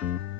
Bye.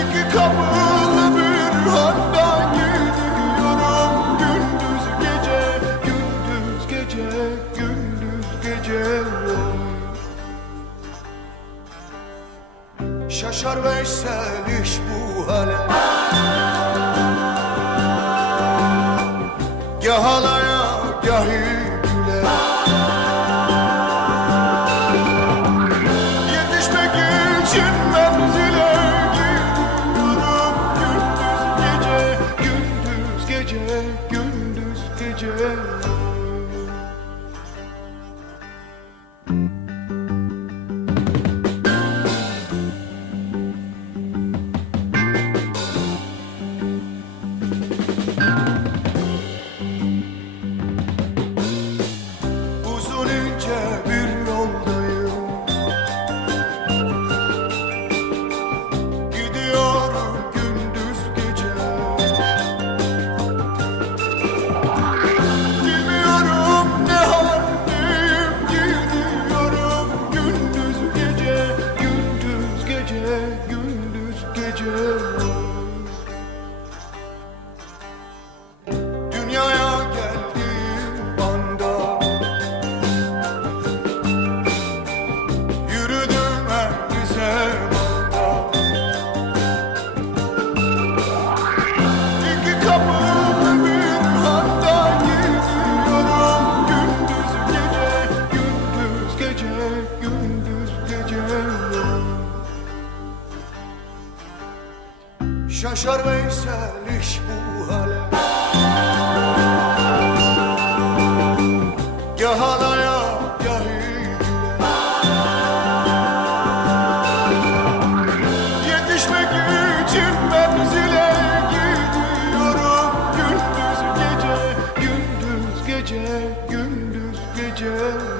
İki kapılı bir handa gidiyorum. Gündüz gece, gündüz gece, gündüz gece. Şaşar Veysel iş bu hale. Gah alaya gahi güle Bilmiyorum gündüz gece Şaşar Veysel iş bu hale. Gah alaya Yetişmek için menzile gidiyorum. Gündüz gece, gündüz gece, gündüz gece.